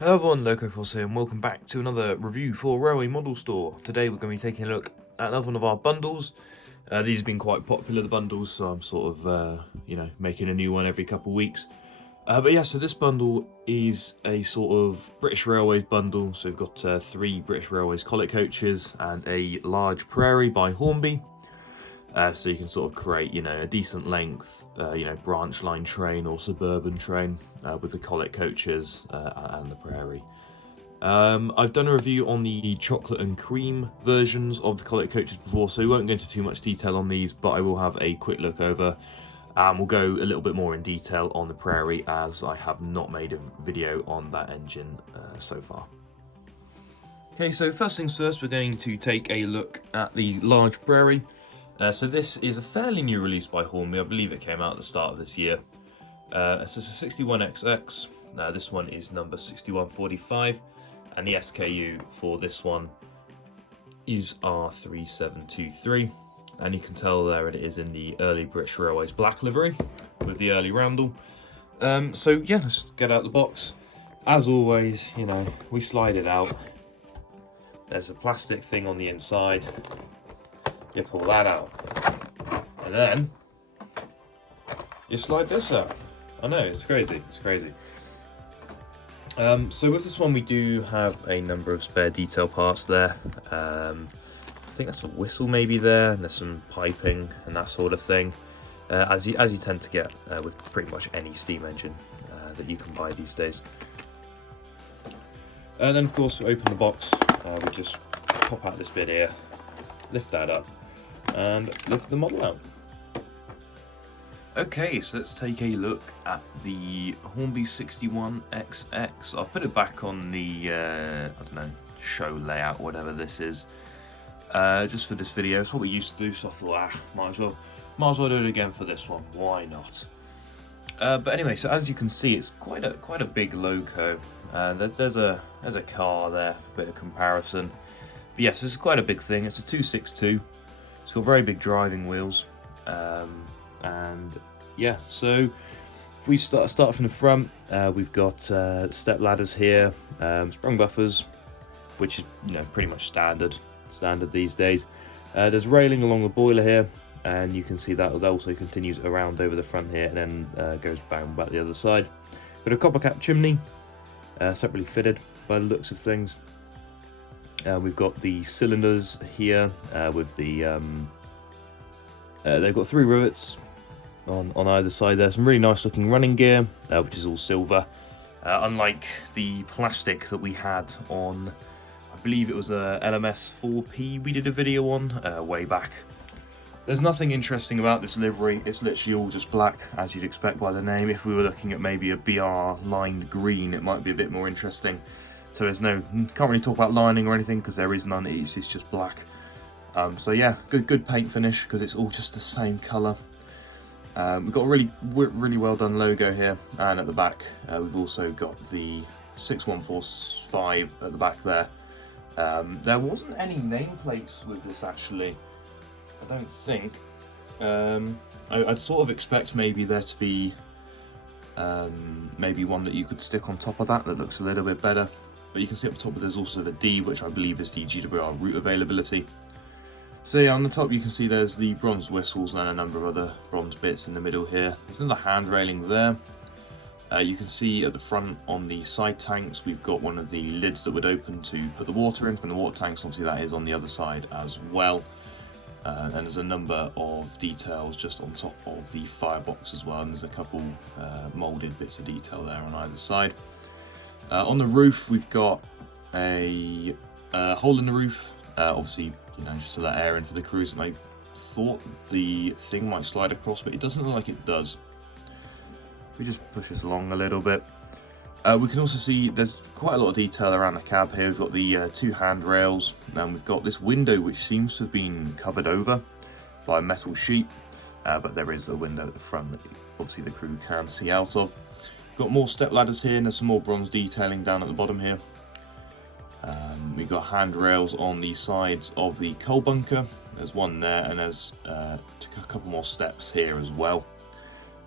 Hello everyone, LocoFoss here and welcome back to another review for Railway Model Store. Today we're going to be taking a look at another one of our bundles. These have been quite popular, the bundles, so I'm sort of, making a new one every couple of weeks. So this bundle is a sort of British Railways bundle. So we've got 3 British Railways Collett coaches and a large Prairie by Hornby. So you can sort of create, a decent length, branch line train or suburban train with the Collett coaches and the Prairie. I've done a review on the chocolate and cream versions of the Collett coaches before, so we won't go into too much detail on these, but I will have a quick look over. We'll go a little bit more in detail on the Prairie, as I have not made a video on that engine so far. Okay, so first things first, we're going to take a look at the large Prairie. So this is a fairly new release by Hornby. I believe it came out at the start of this year. So it's a 61XX. This one is number 6145, and the SKU for this one is R3723. And you can tell there it is in the early British Railways black livery with the early roundel. So yeah, let's get out the box. As always, we slide it out. There's a plastic thing on the inside. You pull that out, and then you slide this out. I know, it's crazy, So with this one we do have a number of spare detail parts there. I think that's a whistle maybe there, and there's some piping and that sort of thing, as you tend to get with pretty much any steam engine that you can buy these days. And then of course we open the box, we just pop out this bit here, lift that up, and lift the model out. Okay, so let's take a look at the Hornby 61XX. I've put it back on the, show layout, whatever this is, just for this video. It's what we used to do, so I thought, might as well do it again for this one. Why not? But anyway, so as you can see, it's quite a big loco. There's a car there, a bit of comparison. But yes, this is quite a big thing. It's a 262. It's got very big driving wheels, and yeah, so if we start from the front, we've got step ladders here, sprung buffers, which is pretty much standard these days. There's railing along the boiler here, and you can see that also continues around over the front here and then goes back the other side. Got a copper cap chimney, separately fitted by the looks of things. We've got the cylinders here with the they've got 3 rivets on either side there. Some really nice looking running gear, which is all silver, unlike the plastic that we had on, I believe it was a LMS 4P we did a video on way back. There's nothing interesting about this livery. It's literally all just black, as you'd expect by the name. If we were looking at maybe a BR lined green, it might be a bit more interesting. So can't really talk about lining or anything because there is none. It's just black. So yeah, good paint finish because it's all just the same colour. We've got a really well done logo here, and at the back we've also got the 6145 at the back there. There wasn't any nameplates with this actually, I don't think. I'd sort of expect maybe there to be maybe one that you could stick on top of that looks a little bit better. But you can see up top there's also the D, which I believe is the GWR route availability. So yeah, on the top you can see there's the bronze whistles and a number of other bronze bits in the middle here. There's another hand railing there. You can see at the front on the side tanks we've got one of the lids that would open to put the water in from the water tanks. Obviously that is on the other side as well. And there's a number of details just on top of the firebox as well, and there's a couple moulded bits of detail there on either side. On the roof we've got a hole in the roof, obviously just to let air in for the crews. And I thought the thing might slide across, but it doesn't look like it does. If we just push this along a little bit, we can also see there's quite a lot of detail around the cab here. We've got the 2 handrails, and we've got this window which seems to have been covered over by a metal sheet, but there is a window at the front that obviously the crew can see out of. Got more step ladders here, and there's some more bronze detailing down at the bottom here. We've got handrails on the sides of the coal bunker. There's one there, and there's a couple more steps here as well,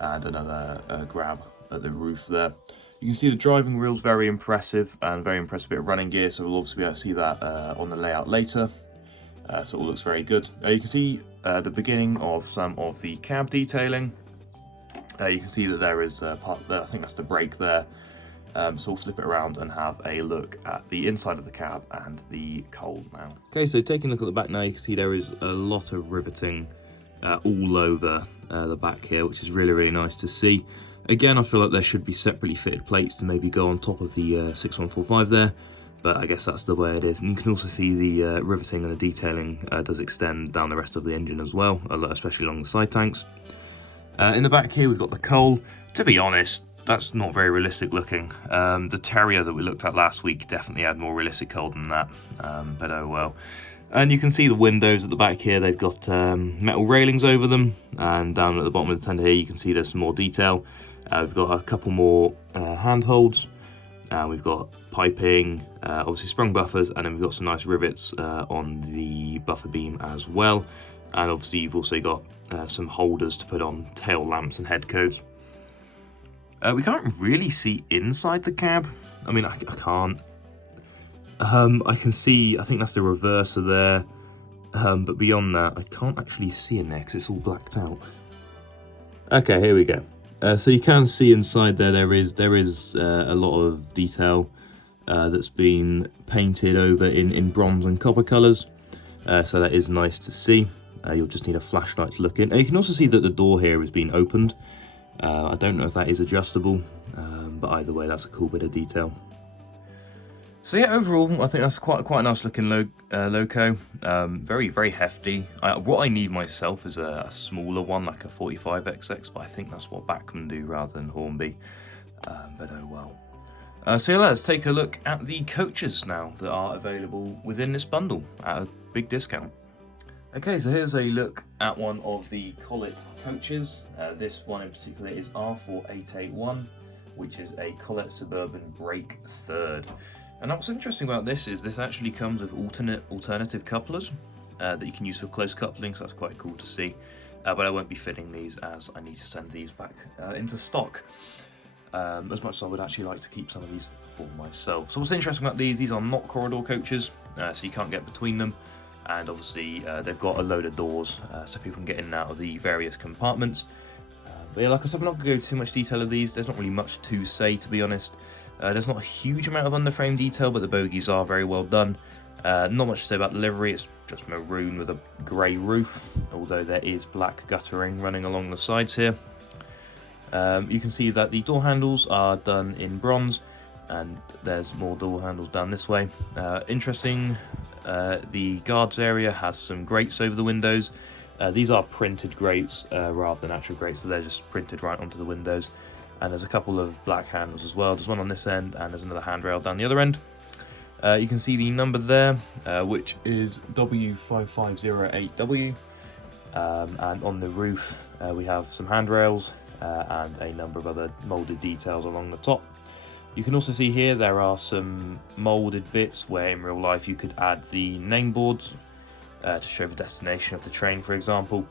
and another grab at the roof there. You can see the driving wheel's very impressive and very impressive bit of running gear, so we'll obviously be able to see that on the layout later. So it all looks very good. You can see the beginning of some of the cab detailing. You can see that there is part there, I think that's the brake there. So we'll flip it around and have a look at the inside of the cab and the coal now. Okay, so taking a look at the back now, you can see there is a lot of riveting all over the back here, which is really, really nice to see. Again, I feel like there should be separately fitted plates to maybe go on top of the 6145 there, but I guess that's the way it is. And you can also see the riveting and the detailing does extend down the rest of the engine as well, especially along the side tanks. In the back here, we've got the coal. To be honest, that's not very realistic looking. The Terrier that we looked at last week definitely had more realistic coal than that, but oh well. And you can see the windows at the back here, they've got metal railings over them, and down at the bottom of the tender here you can see there's some more detail. We've got a couple more handholds, we've got piping, obviously sprung buffers, and then we've got some nice rivets on the buffer beam as well. And obviously you've also got some holders to put on tail lamps and head codes. We can't really see inside the cab. I mean, I can't. I can see, I think that's the reverser there, but beyond that, I can't actually see in there because it's all blacked out. Okay, here we go. So you can see inside there is a lot of detail that's been painted over in bronze and copper colours, so that is nice to see. You'll just need a flashlight to look in. And you can also see that the door here is being opened. I don't know if that is adjustable, but either way, that's a cool bit of detail. So yeah, overall, I think that's quite a nice looking loco. Very, very hefty. What I need myself is a smaller one, like a 45XX, but I think that's what Bat can do rather than Hornby. But oh well. So yeah, let's take a look at the coaches now that are available within this bundle at a big discount. Okay, so here's a look at one of the Collett coaches. This one in particular is R4881, which is a Collett Suburban Brake Third. And what's interesting about this is this actually comes with alternative couplers that you can use for close coupling, so that's quite cool to see. But I won't be fitting these as I need to send these back into stock. As much as I would actually like to keep some of these for myself. So what's interesting about these are not corridor coaches, so you can't get between them. And obviously they've got a load of doors so people can get in and out of the various compartments. But yeah, like I said, we're not going to go into too much detail of these. There's not really much to say, to be honest. There's not a huge amount of underframe detail, but the bogies are very well done. Not much to say about the livery, it's just maroon with a grey roof, although there is black guttering running along the sides here. You can see that the door handles are done in bronze, and there's more door handles down this way. Interesting, the guards area has some grates over the windows. These are printed grates rather than actual grates, so they're just printed right onto the windows. And there's a couple of black handles as well. There's one on this end and there's another handrail down the other end. You can see the number there, which is W5508W. And on the roof we have some handrails and a number of other moulded details along the top. You can also see here there are some moulded bits where in real life you could add the name boards to show the destination of the train, for example.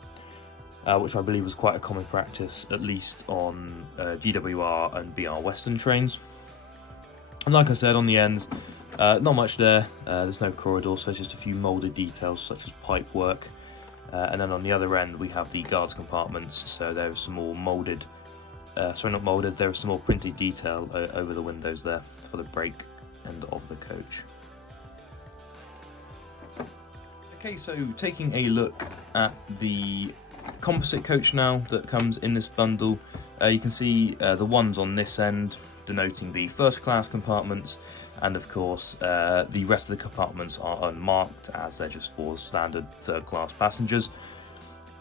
Which I believe was quite a common practice, at least on GWR and BR Western trains. And like I said, on the ends, not much there. There's no corridor, so it's just a few moulded details such as pipe work. And then on the other end, we have the guards compartments, so there's some more moulded, sorry, not moulded, there is some more printed detail over the windows there for the brake end of the coach. Okay, so taking a look at the composite coach now that comes in this bundle, you can see the ones on this end denoting the first class compartments, and of course the rest of the compartments are unmarked as they're just for standard third class passengers.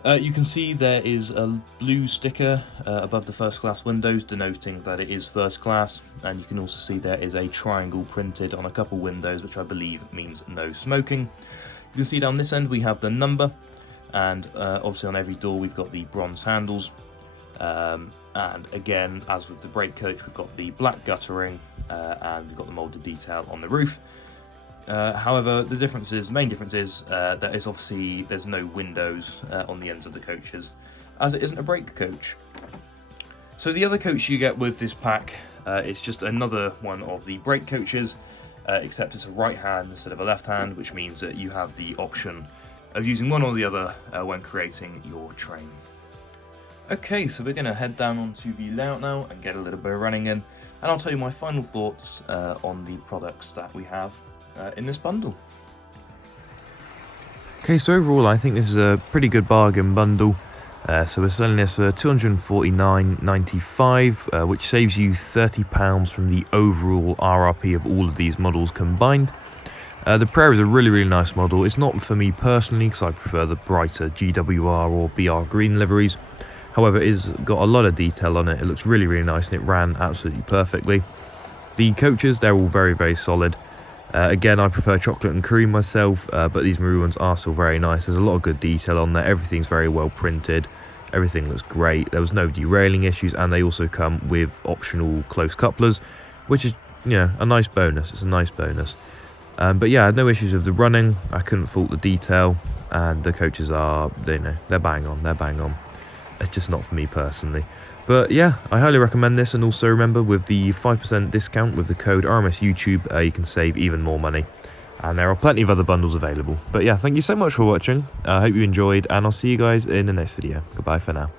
You can see there is a blue sticker above the first class windows denoting that it is first class, and you can also see there is a triangle printed on a couple windows, which I believe means no smoking. You can see down this end we have the number, and obviously on every door we've got the bronze handles, and again, as with the brake coach, we've got the black guttering and we've got the moulded detail on the roof. However, the main difference is that is obviously there's no windows on the ends of the coaches, as it isn't a brake coach. So the other coach you get with this pack It's just another one of the brake coaches, except it's a right hand instead of a left hand, which means that you have the option of using one or the other when creating your train. Okay, so we're going to head down onto the layout now and get a little bit of running in, and I'll tell you my final thoughts on the products that we have in this bundle. Okay, so overall I think this is a pretty good bargain bundle. So we're selling this for £249.95, which saves you £30 from the overall RRP of all of these models combined. The Prayer is a really nice model. It's not for me personally because I prefer the brighter GWR or BR green liveries. However, it's got a lot of detail on it. It looks really nice and it ran absolutely perfectly. The coaches, they're all very solid. Again, I prefer chocolate and cream myself, but these maroon ones are still very nice. There's a lot of good detail on there. Everything's very well printed. Everything looks great. There was no derailing issues, and they also come with optional close couplers, which is, you know, a nice bonus. It's a nice bonus. But yeah, I had no issues with the running. I couldn't fault the detail, and the coaches are, you know, they're bang on. They're bang on. It's just not for me personally. But yeah, I highly recommend this, and also remember, with the 5% discount with the code RMSYouTube, you can save even more money. And there are plenty of other bundles available. But yeah, thank you so much for watching. I hope you enjoyed, and I'll see you guys in the next video. Goodbye for now.